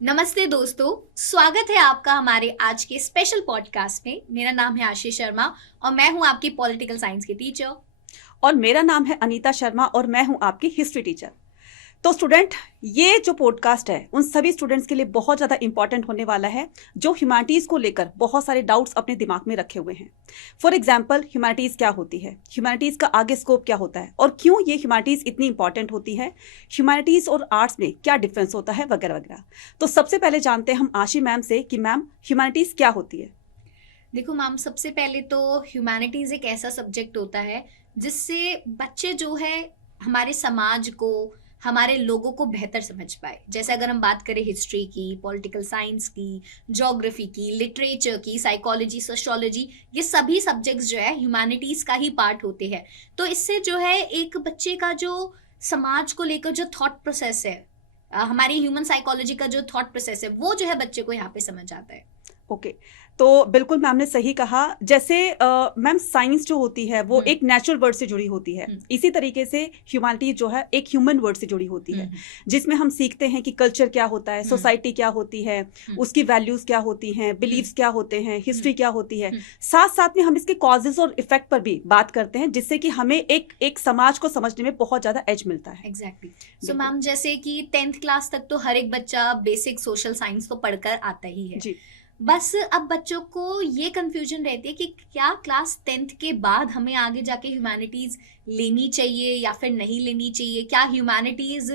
नमस्ते दोस्तों, स्वागत है आपका हमारे आज के स्पेशल पॉडकास्ट में। मेरा नाम है आशीष शर्मा और मैं हूं आपकी पॉलिटिकल साइंस की टीचर। और मेरा नाम है अनीता शर्मा और मैं हूं आपकी हिस्ट्री टीचर। तो स्टूडेंट, ये जो पॉडकास्ट है उन सभी स्टूडेंट्स के लिए बहुत ज़्यादा इंपॉर्टेंट होने वाला है जो ह्यूमैनिटीज़ को लेकर बहुत सारे डाउट्स अपने दिमाग में रखे हुए हैं। फॉर एग्जांपल, ह्यूमैनिटीज़ क्या होती है, ह्यूमैनिटीज़ का आगे स्कोप क्या होता है और क्यों ये ह्यूमैनिटीज़ इतनी इंपॉर्टेंट होती है, ह्यूमैनिटीज़ और आर्ट्स में क्या डिफरेंस होता है, वगैरह वगैरह। तो सबसे पहले जानते हैं हम आशी मैम से कि मैम ह्यूमैनिटीज़ क्या होती है। देखो मैम, सबसे पहले तो ह्यूमैनिटीज एक ऐसा सब्जेक्ट होता है जिससे बच्चे जो है हमारे समाज को, हमारे लोगों को बेहतर समझ पाए। जैसे अगर हम बात करें हिस्ट्री की, पॉलिटिकल साइंस की, ज्योग्राफी की, लिटरेचर की, साइकोलॉजी, सोशियोलॉजी, ये सभी सब्जेक्ट्स जो है ह्यूमैनिटीज का ही पार्ट होते हैं। तो इससे जो है एक बच्चे का जो समाज को लेकर जो थॉट प्रोसेस है, हमारी ह्यूमन साइकोलॉजी का जो थॉट प्रोसेस है, वो जो है बच्चे को यहाँ पे समझ आता है। ओके तो बिल्कुल मैम ने सही कहा। जैसे मैम साइंस जो होती है वो एक नेचुरल वर्ड से जुड़ी होती है, इसी तरीके से ह्यूमैनिटी जो है एक ह्यूमन वर्ड से जुड़ी होती है, जिसमें हम सीखते हैं कि कल्चर क्या होता है, सोसाइटी क्या होती है, उसकी वैल्यूज क्या होती हैं, बिलीव्स क्या होते हैं, हिस्ट्री क्या होती है। साथ साथ में हम इसके कॉजेज और इफेक्ट पर भी बात करते हैं, जिससे कि हमें एक समाज को समझने में बहुत ज्यादा एज मिलता है। एग्जैक्टली। सो मैम, जैसे कि 10th क्लास तक तो हर एक बच्चा बेसिक सोशल साइंस तो पढ़कर आता ही है जी। बस अब बच्चों को ये कंफ्यूजन रहती है कि क्या क्लास 10th के बाद हमें आगे जाके ह्यूमैनिटीज लेनी चाहिए या फिर नहीं लेनी चाहिए। क्या ह्यूमैनिटीज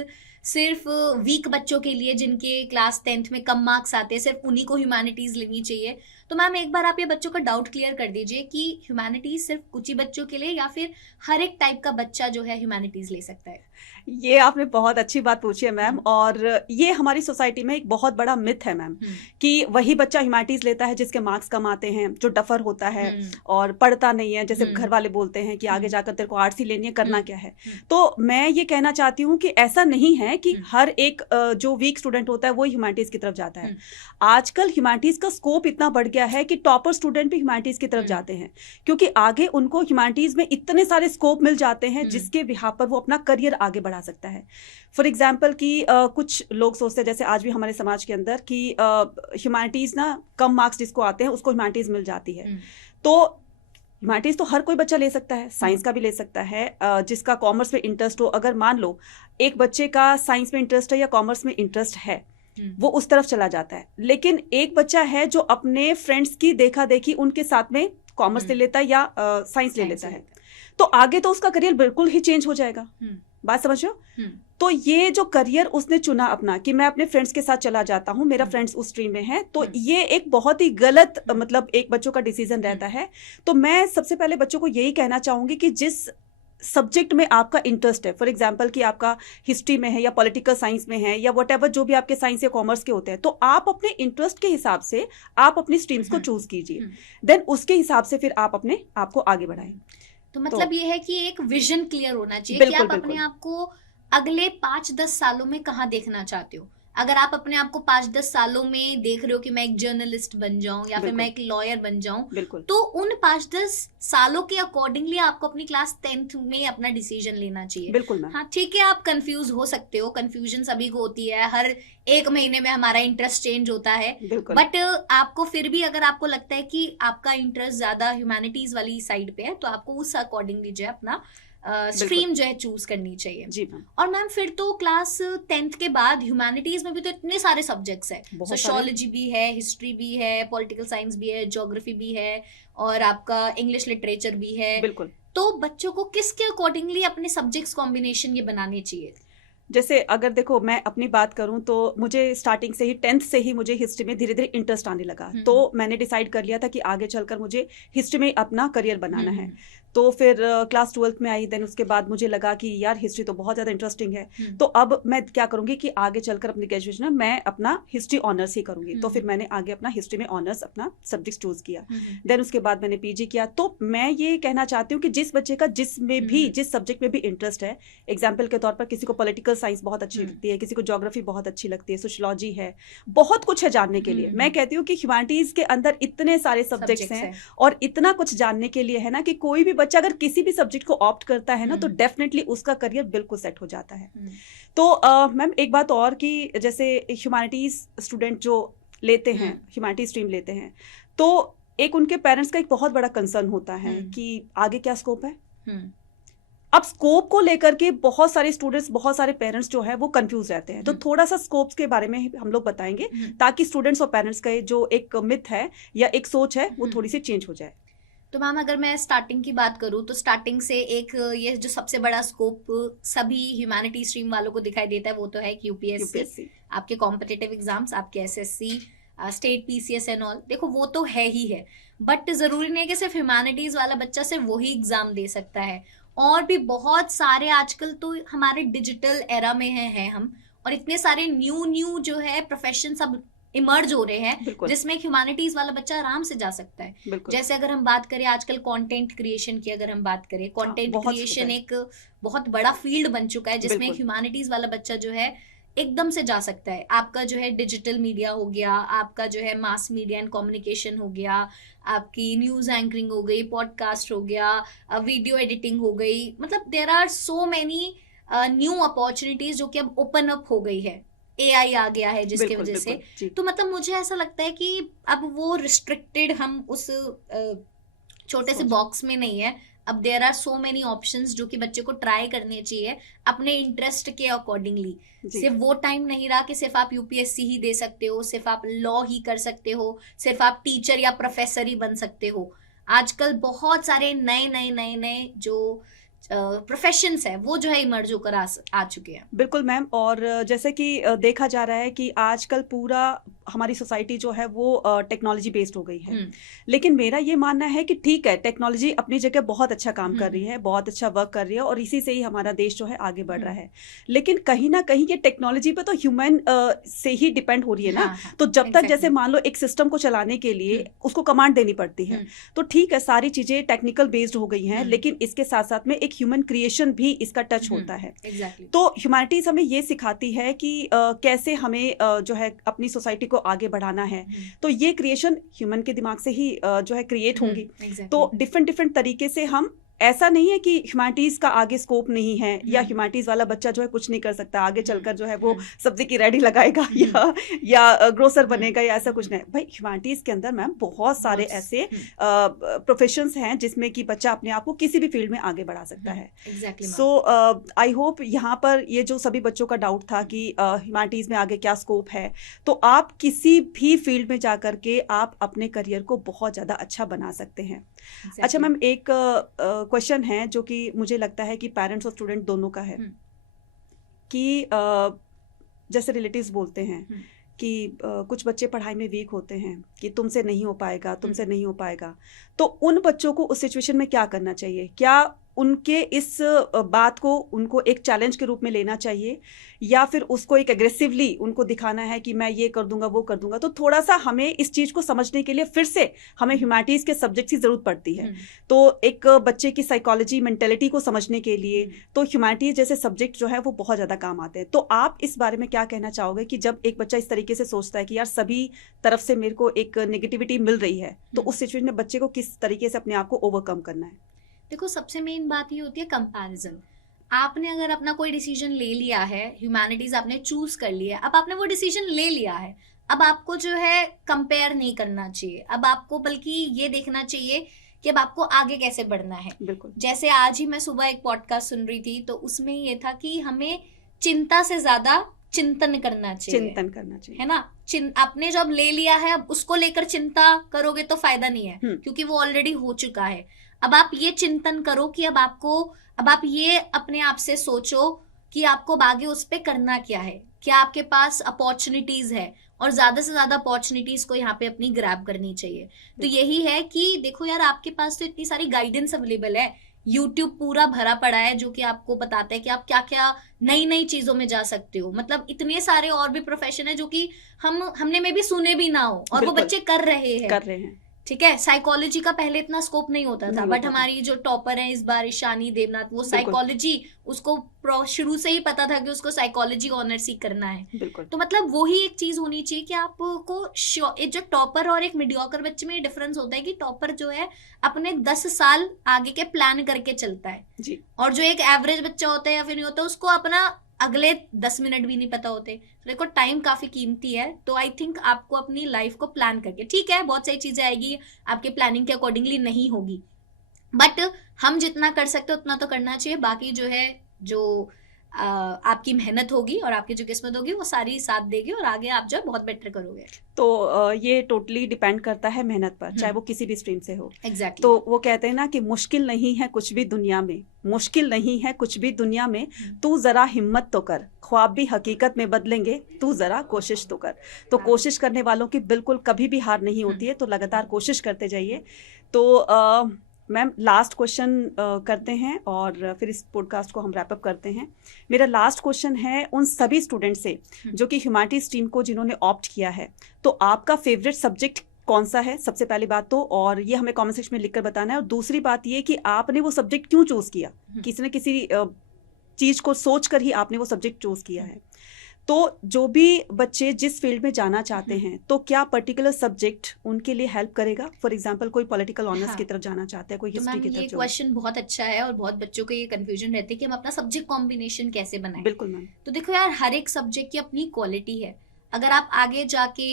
सिर्फ वीक बच्चों के लिए, जिनके क्लास 10th में कम मार्क्स आते हैं, सिर्फ उन्हीं को ह्यूमैनिटीज लेनी चाहिए। तो मैम, एक बार आप ये बच्चों का डाउट क्लियर कर दीजिए कि ह्यूमैनिटीज सिर्फ कुछ ही बच्चों के लिए या फिर हर एक टाइप का बच्चा जो है ह्यूमैनिटीज ले सकता है। ये आपने बहुत अच्छी बात पूछी है मैम, और ये हमारी सोसाइटी में एक बहुत बड़ा मिथ है मैम कि वही बच्चा ह्यूमैनिटीज लेता है जिसके मार्क्स कम आते हैं, जो डफर होता है और पढ़ता नहीं है। जैसे घर वाले बोलते हैं कि आगे जाकर तेरे को आर्ट्स ही लेनी है, करना क्या है। तो मैं ये कहना चाहती हूँ कि ऐसा नहीं है कि हर एक जो वीक स्टूडेंट होता है वो ह्यूमैनिटीज की तरफ जाता है। आजकल ह्यूमैनिटीज का स्कोप इतना बढ़ गया है कि टॉपर स्टूडेंट भी ह्यूमैनिटीज की तरफ जाते हैं, क्योंकि आगे उनको ह्यूमैनिटीज में इतने सारे स्कोप मिल जाते हैं जिसके बिहाफ पर वो अपना करियर आगे बढ़ा सकता है। फॉर एग्जाम्पल कि कुछ लोग सोचते हैं, जैसे आज भी हमारे समाज के अंदर, कि ह्यूमैनिटीज ना कम मार्क्स जिसको आते हैं उसको ह्यूमैनिटीज मिल जाती है। तो ह्यूमैनिटीज तो हर कोई बच्चा ले सकता है, साइंस का भी ले सकता है। जिसका कॉमर्स में इंटरेस्ट हो, अगर मान लो एक बच्चे का साइंस में इंटरेस्ट है या कॉमर्स में इंटरेस्ट है, वो उस तरफ चला जाता है। लेकिन एक बच्चा है जो अपने फ्रेंड्स की देखा देखी उनके साथ में कॉमर्स ले लेता है या साइंस ले लेता है, तो आगे तो उसका करियर बिल्कुल ही चेंज हो जाएगा। बात समझ रहे हो? तो ये जो करियर उसने चुना अपना कि मैं अपने फ्रेंड्स के साथ चला जाता हूँ, मेरा फ्रेंड्स उस स्ट्रीम में है, तो ये एक बहुत ही गलत मतलब एक बच्चों का डिसीजन रहता है। तो मैं सबसे पहले बच्चों को यही कहना चाहूंगी कि जिस सब्जेक्ट में आपका इंटरेस्ट है, फॉर एग्जाम्पल कि आपका हिस्ट्री में है या पॉलिटिकल साइंस में है या वट एवर जो भी आपके साइंस या कॉमर्स के होते हैं, तो आप अपने इंटरेस्ट के हिसाब से आप अपनी स्ट्रीम्स को चूज कीजिए, देन उसके हिसाब से फिर आप अपने आप को आगे बढ़ाएं। तो मतलब ये है कि एक विजन क्लियर होना चाहिए कि आप अपने आप को अगले 5-10 सालों में कहाँ देखना चाहते हो। अगर आप अपने आप को 5-10 सालों में देख रहे हो कि मैं एक जर्नलिस्ट बन जाऊं या फिर मैं एक लॉयर बन जाऊं, तो उन 5-10 सालों के अकॉर्डिंगली आपको अपनी क्लास 10th में अपना डिसीजन लेना चाहिए। बिल्कुल। हाँ ठीक है, आप कंफ्यूज हो सकते हो, कंफ्यूजन सभी को होती है, हर एक महीने में हमारा इंटरेस्ट चेंज होता है। बट आपको फिर भी अगर आपको लगता है कि आपका इंटरेस्ट ज्यादा ह्यूमैनिटीज वाली साइड पे है, तो आपको उस अकॉर्डिंगली जो है अपना स्ट्रीम जो है चूज करनी चाहिए। जी मैम। और मैम, फिर तो क्लास 10th के बाद ह्यूमैनिटीज में भी तो इतने सारे सब्जेक्ट्स है, सोशियोलॉजी भी है, हिस्ट्री भी है, पॉलिटिकल साइंस भी है, ज्योग्राफी भी है और आपका इंग्लिश लिटरेचर भी है। बिल्कुल। तो बच्चों को किसके अकॉर्डिंगली अपने सब्जेक्ट्स कॉम्बिनेशन ये बनाने चाहिए? जैसे अगर देखो मैं अपनी बात करूं तो मुझे स्टार्टिंग से ही 10th से ही मुझे हिस्ट्री में धीरे धीरे इंटरेस्ट आने लगा। तो मैंने डिसाइड कर लिया था कि आगे चलकर मुझे हिस्ट्री में अपना करियर बनाना है। तो फिर क्लास 12th में आई, देन उसके बाद मुझे लगा कि यार हिस्ट्री तो बहुत ज़्यादा इंटरेस्टिंग है, तो अब मैं क्या करूँगी कि आगे चलकर अपनी ग्रेजुएशन में मैं अपना हिस्ट्री ऑनर्स ही करूँगी। तो फिर मैंने आगे अपना हिस्ट्री में ऑनर्स अपना सब्जेक्ट चूज़ किया। देन उसके बाद मैंने पीजी किया। तो मैं ये कहना चाहती हूँ कि जिस बच्चे का जिस सब्जेक्ट में भी इंटरेस्ट है, एग्जाम्पल के तौर पर किसी को पॉलिटिकल साइंस बहुत अच्छी लगती है, किसी को ज्योग्राफी बहुत अच्छी लगती है, सोशियोलॉजी है, बहुत कुछ है जानने के लिए। मैं कहती हूँ कि ह्यूमैनिटीज के अंदर इतने सारे सब्जेक्ट्स हैं और इतना कुछ जानने के लिए है ना कि कोई भी बच्चा अगर किसी भी सब्जेक्ट को ऑप्ट करता है ना तो डेफिनेटली उसका करियर बिल्कुल सेट हो जाता है। तो मैम एक बात और कि जैसे ह्यूमैनिटीज स्टूडेंट जो लेते हैं, ह्यूमैनिटीज स्ट्रीम लेते हैं, तो एक उनके पेरेंट्स का एक बहुत बड़ा कंसर्न होता है कि आगे क्या स्कोप है। अब स्कोप को लेकर के बहुत सारे स्टूडेंट्स, बहुत सारे पेरेंट्स जो है वो कंफ्यूज रहते हैं। तो थोड़ा सा स्कोप्स के बारे में हम लोग बताएंगे ताकि स्टूडेंट्स और पेरेंट्स का जो एक मिथ है या एक सोच है वो थोड़ी सी चेंज हो जाए। तो मैम अगर मैं स्टार्टिंग की बात करूँ तो स्टार्टिंग से एक ये जो सबसे बड़ा स्कोप सभी ह्यूमैनिटी स्ट्रीम वालों को दिखाई देता है वो तो है कि यूपीएससी, आपके कॉम्पिटिटिव एग्जाम्स, आपके SSC, state PCS and all. देखो वो तो है ही है, बट जरूरी नहीं है कि सिर्फ ह्यूमैनिटीज वाला बच्चा सिर्फ वही एग्जाम दे सकता है। और भी बहुत सारे आजकल तो हमारे डिजिटल एरा में हैं हम, और इतने सारे न्यू जो है प्रोफेशन सब इमर्ज हो रहे हैं जिसमें ह्यूमैनिटीज वाला बच्चा आराम से जा सकता है। जैसे अगर हम बात करें आजकल कंटेंट क्रिएशन की, अगर हम बात करें कंटेंट क्रिएशन एक बहुत बड़ा फील्ड बन चुका है जिसमें ह्यूमैनिटीज वाला बच्चा जो है एकदम से जा सकता है। आपका जो है डिजिटल मीडिया हो गया, आपका जो है मास मीडिया एंड कम्युनिकेशन हो गया, आपकी न्यूज एंकरिंग हो गई, पॉडकास्ट हो गया, वीडियो एडिटिंग हो गई, मतलब there are so many new opportunities जो कि अब ओपन अप हो गई है। एआई आ गया है जिसकी वजह से, तो मतलब मुझे ऐसा लगता है कि अब वो रिस्ट्रिक्टेड हम उस छोटे से बॉक्स में नहीं है। अब there are so many options जो कि बच्चे को ट्राई करने चाहिए अपने इंटरेस्ट के अकॉर्डिंगली। सिर्फ वो टाइम नहीं रहा कि सिर्फ आप यूपीएससी ही दे सकते हो, सिर्फ आप लॉ ही कर सकते हो, सिर्फ आप टीचर या प्रोफेसर ही बन सकते हो। आजकल बहुत सारे नए जो प्रोफेशंस है वो जो है इमर्ज होकर आ चुके हैं। बिल्कुल मैम, और जैसे कि देखा जा रहा है कि आजकल पूरा हमारी सोसाइटी जो है वो टेक्नोलॉजी बेस्ड हो गई है। लेकिन मेरा ये मानना है कि ठीक है, टेक्नोलॉजी अपनी जगह बहुत अच्छा काम कर रही है, बहुत अच्छा वर्क कर रही है और इसी से ही हमारा देश जो है आगे बढ़ रहा है। लेकिन कहीं ना कहीं ये टेक्नोलॉजी पे तो ह्यूमन से ही डिपेंड हो रही है ना। तो जब तक जैसे मान लो एक सिस्टम को चलाने के लिए उसको कमांड देनी पड़ती है, तो ठीक है सारी चीजें टेक्निकल बेस्ड हो गई हैं, लेकिन इसके साथ साथ में एक ह्यूमन क्रिएशन भी इसका टच होता है। तो ह्यूमैनिटीज हमें ये सिखाती है कि कैसे हमें जो है अपनी सोसाइटी को आगे बढ़ाना है। तो ये क्रिएशन ह्यूमन के दिमाग से ही जो है क्रिएट होंगी। तो डिफरेंट तरीके से हम, ऐसा नहीं है कि ह्यूमैनिटीज का आगे स्कोप नहीं है या ह्यूमैनिटीज वाला बच्चा जो है कुछ नहीं कर सकता, आगे चलकर जो है वो सब्जी की रेडी लगाएगा या ग्रोसर बनेगा या ऐसा कुछ नहीं। भाई ह्यूमैनिटीज के अंदर मैम बहुत सारे ऐसे प्रोफेशंस हैं जिसमें कि बच्चा अपने आप को किसी भी फील्ड में आगे बढ़ा सकता है। सो आई होप यहाँ पर ये जो सभी बच्चों का डाउट था कि ह्यूमैनिटीज में आगे क्या स्कोप है, तो आप किसी भी फील्ड में जाकर के आप अपने करियर को बहुत ज्यादा अच्छा बना सकते हैं। अच्छा मैम, एक क्वेश्चन है जो कि मुझे लगता है कि पेरेंट्स और स्टूडेंट दोनों का है कि जैसे रिलेटिव्स बोलते हैं कि कुछ बच्चे पढ़ाई में वीक होते हैं कि तुमसे नहीं हो पाएगा, तुमसे नहीं हो पाएगा। तो उन बच्चों को उस सिचुएशन में क्या करना चाहिए? क्या उनके इस बात को उनको एक चैलेंज के रूप में लेना चाहिए या फिर उसको एक एग्रेसिवली उनको दिखाना है कि मैं ये कर दूंगा, वो कर दूंगा? तो थोड़ा सा हमें इस चीज को समझने के लिए फिर से हमें ह्यूमैनिटीज के सब्जेक्ट की जरूरत पड़ती है। तो एक बच्चे की साइकोलॉजी, मेंटेलिटी को समझने के लिए तो ह्यूमैनिटीज जैसे सब्जेक्ट जो है वो बहुत ज्यादा काम आते हैं। तो आप इस बारे में क्या कहना चाहोगे कि जब एक बच्चा इस तरीके से सोचता है कि यार सभी तरफ से मेरे को एक नेगेटिविटी मिल रही है, तो उस सिचुएशन में बच्चे को किस तरीके से अपने आप को ओवरकम करना है? देखो, सबसे मेन बात ये होती है कंपैरिजन। आपने अगर अपना कोई डिसीजन ले लिया है, ह्यूमैनिटीज आपने चूज कर लिया है, अब आपने वो डिसीजन ले लिया है, अब आपको जो है कंपेयर नहीं करना चाहिए। अब आपको बल्कि ये देखना चाहिए कि अब आपको आगे कैसे बढ़ना है। बिल्कुल, जैसे आज ही मैं सुबह एक पॉडकास्ट सुन रही थी, तो उसमें ये था कि हमें चिंता से ज्यादा चिंतन करना चाहिए, है ना। आपने जब ले लिया है, अब उसको लेकर चिंता करोगे तो फायदा नहीं है, क्योंकि वो ऑलरेडी हो चुका है। अब आप ये चिंतन करो कि अब आप ये अपने आप से सोचो कि आपको आगे उस पे करना क्या है, क्या आपके पास अपॉर्चुनिटीज है, और ज्यादा से ज्यादा अपॉर्चुनिटीज को यहाँ पे अपनी ग्रैब करनी चाहिए। तो यही है कि देखो यार, आपके पास तो इतनी सारी गाइडेंस अवेलेबल है, यूट्यूब पूरा भरा पड़ा है जो कि आपको बताता है कि आप क्या क्या नई चीजों में जा सकते हो। मतलब इतने सारे और भी प्रोफेशन है जो कि हमने में भी सुने भी ना हो, और वो बच्चे कर रहे हैं। ठीक है। साइकोलॉजी का पहले इतना स्कोप नहीं होता था, नहीं बट होता था। हमारी जो टॉपर है इस बार ईशानी देवनाथ, वो बिल्कुल साइकोलॉजी, उसको शुरू से ही पता था कि उसको साइकोलॉजी ऑनर्स ही करना है। बिल्कुल तो मतलब वो ही एक चीज होनी चाहिए कि आपको एक जो टॉपर और एक मीडियोकर बच्चे में डिफरेंस होता है कि टॉपर जो है अपने 10 साल आगे के प्लान करके चलता है, जी। और जो एक एवरेज बच्चा होता है या फिर नहीं होता, उसको अपना अगले 10 मिनट भी नहीं पता होते। तो देखो टाइम काफी कीमती है, तो आई थिंक आपको अपनी लाइफ को प्लान करके, ठीक है बहुत सारी चीजें आएगी आपके प्लानिंग के अकॉर्डिंगली नहीं होगी, बट हम जितना कर सकते उतना तो करना चाहिए। बाकी जो है, जो आपकी मेहनत होगी और आपकी जो किस्मत होगी वो सारी साथ देगी, और आगे आप जो है बहुत बेटर करोगे। तो ये टोटली डिपेंड करता है मेहनत पर, चाहे वो किसी भी स्ट्रीम से हो। एग्जैक्टली। तो वो कहते हैं ना कि मुश्किल नहीं है कुछ भी दुनिया में, मुश्किल नहीं है कुछ भी दुनिया में, तू जरा हिम्मत तो कर, ख्वाब भी हकीकत में बदलेंगे, तू जरा कोशिश तो कर। तो कोशिश करने वालों की बिल्कुल कभी भी हार नहीं होती है, तो लगातार कोशिश करते जाइए। तो मैम लास्ट क्वेश्चन करते हैं और फिर इस पॉडकास्ट को हम रैप अप करते हैं। मेरा लास्ट क्वेश्चन है उन सभी स्टूडेंट से जो कि ह्यूमैनिटीज स्ट्रीम को जिन्होंने ऑप्ट किया है, तो आपका फेवरेट सब्जेक्ट कौन सा है, सबसे पहली बात तो, और ये हमें कमेंट सेक्शन में लिखकर बताना है। और दूसरी बात ये कि आपने वो सब्जेक्ट क्यों चूज किया, किसी न किसी चीज को सोच कर ही आपने वो सब्जेक्ट चूज किया है। तो जो भी बच्चे जिस फील्ड में जाना चाहते हैं, तो क्या पर्टिकुलर सब्जेक्ट उनके लिए हेल्प करेगा? फॉर एग्जांपल कोई पॉलिटिकल ऑनर्स की तरफ जाना चाहता है, कोई तो हिस्ट्री की मैम ये तरफ क्वेश्चन बहुत अच्छा है, और बहुत बच्चों को ये कंफ्यूजन रहती है कि हम अपना सब्जेक्ट कॉम्बिनेशन कैसे बनाएं। बिल्कुल मैम। तो देखो यार, हर एक सब्जेक्ट की अपनी क्वालिटी है। अगर आप आगे जाके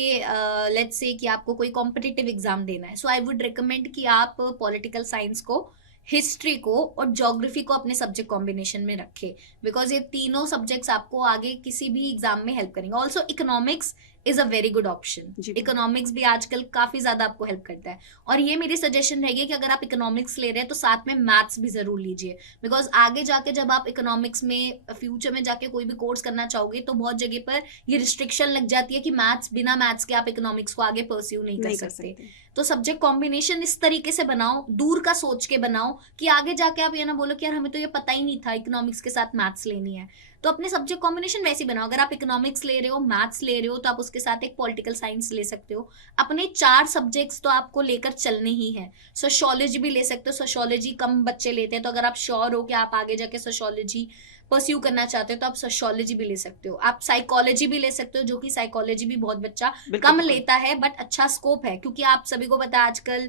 लेट्स से कि आपको कोई कॉम्पिटिटिव एग्जाम देना है, सो आई वुड रिकमेंड कि आप पॉलिटिकल साइंस को, हिस्ट्री को और ज्योग्राफी को अपने सब्जेक्ट कॉम्बिनेशन में रखें, बिकॉज ये तीनों सब्जेक्ट्स आपको आगे किसी भी एग्जाम में हेल्प करेंगे। Also economics is a very good option. Economics भी आजकल काफी ज्यादा आपको हेल्प करता है, और ये मेरी सजेशन रहेगी कि अगर आप इकोनॉमिक्स ले रहे हैं तो साथ में मैथ्स भी जरूर लीजिए, बिकॉज आगे जाके जब आप इकोनॉमिक्स में फ्यूचर में जाके कोई भी कोर्स करना चाहोगे तो बहुत जगह पर ये रिस्ट्रिक्शन लग जाती है कि मैथ्स, बिना मैथ्स के आप इकोनॉमिक्स को आगे परस्यू नहीं कर सकते। तो सब्जेक्ट कॉम्बिनेशन इस तरीके से बनाओ, दूर का सोच के बनाओ, कि आगे जाके आप ये ना बोलो कि यार हमें तो ये पता ही नहीं था इकोनॉमिक्स के साथ मैथ्स लेनी है। तो अपने सब्जेक्ट कॉम्बिनेशन वैसे बनाओ, अगर आप इकोनॉमिक्स ले रहे हो, मैथ्स ले रहे हो, तो आप उसके साथ एक पॉलिटिकल साइंस ले सकते हो। अपने 4 सब्जेक्ट्स तो आपको लेकर चलने ही है। सोशियोलॉजी भी ले सकते हो, सोशियोलॉजी कम बच्चे लेते हैं, तो अगर आप श्योर हो कि आप आगे जाके सोशियोलॉजी परस्यू करना चाहते हो तो आप सोशियोलॉजी भी ले सकते हो। आप साइकोलॉजी भी ले सकते हो, जो कि साइकोलॉजी भी बहुत बच्चा कम लेता है, बट अच्छा स्कोप है, क्योंकि आप सभी को पता है आजकल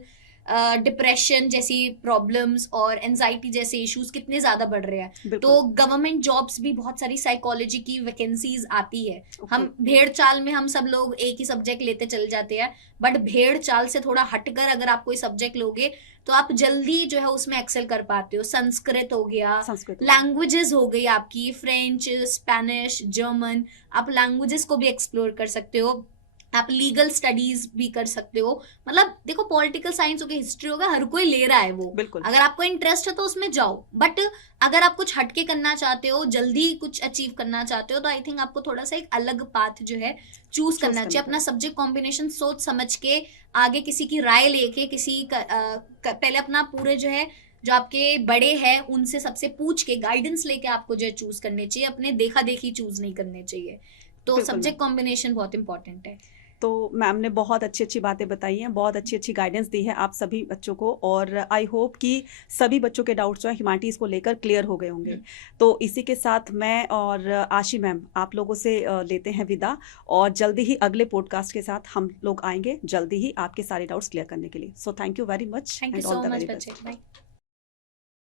डिप्रेशन जैसी प्रॉब्लम्स और एंजाइटी जैसे इश्यूज कितने ज्यादा बढ़ रहे हैं। तो गवर्नमेंट जॉब्स भी बहुत सारी साइकोलॉजी की वैकेंसीज आती है। हम भेड़ चाल में हम सब लोग एक ही सब्जेक्ट लेते चल जाते हैं, बट भेड़ चाल से थोड़ा हटकर अगर आप कोई सब्जेक्ट लोगे तो आप जल्दी जो है उसमें एक्सेल कर पाते हो। संस्कृत हो गया, लैंग्वेजेस हो गई आपकी, फ्रेंच, स्पेनिश, जर्मन, आप लैंग्वेजेस को भी एक्सप्लोर कर सकते हो। आप लीगल स्टडीज भी कर सकते हो। मतलब देखो, पॉलिटिकल साइंस हो गया, हिस्ट्री हो गया, हर कोई ले रहा है वो। अगर आपको इंटरेस्ट है तो उसमें जाओ, बट अगर आप कुछ हटके करना चाहते हो, जल्दी कुछ अचीव करना चाहते हो, तो आई थिंक आपको थोड़ा सा एक अलग पाथ जो है चूज करना चाहिए। अपना सब्जेक्ट कॉम्बिनेशन सोच समझ के, आगे किसी की राय लेके, पहले अपना पूरे जो है, जो आपके बड़े हैं उनसे सबसे पूछ के, गाइडेंस लेके आपको जो है चूज करने चाहिए। अपने देखा देखी चूज नहीं करने चाहिए। तो सब्जेक्ट कॉम्बिनेशन बहुत इंपॉर्टेंट है। तो मैम ने बहुत अच्छी अच्छी बातें बताई हैं, बहुत अच्छी अच्छी गाइडेंस दी है आप सभी बच्चों को, और आई होप कि सभी बच्चों के डाउट्स जो है ह्यूमैनिटीज़ को लेकर क्लियर हो गए होंगे। तो इसी के साथ मैं और आशी मैम आप लोगों से लेते हैं विदा, और जल्दी ही अगले पॉडकास्ट के साथ हम लोग आएंगे, जल्दी ही आपके सारे डाउट्स क्लियर करने के लिए। So thank you very much. Thank you so much बच्चे। बाय।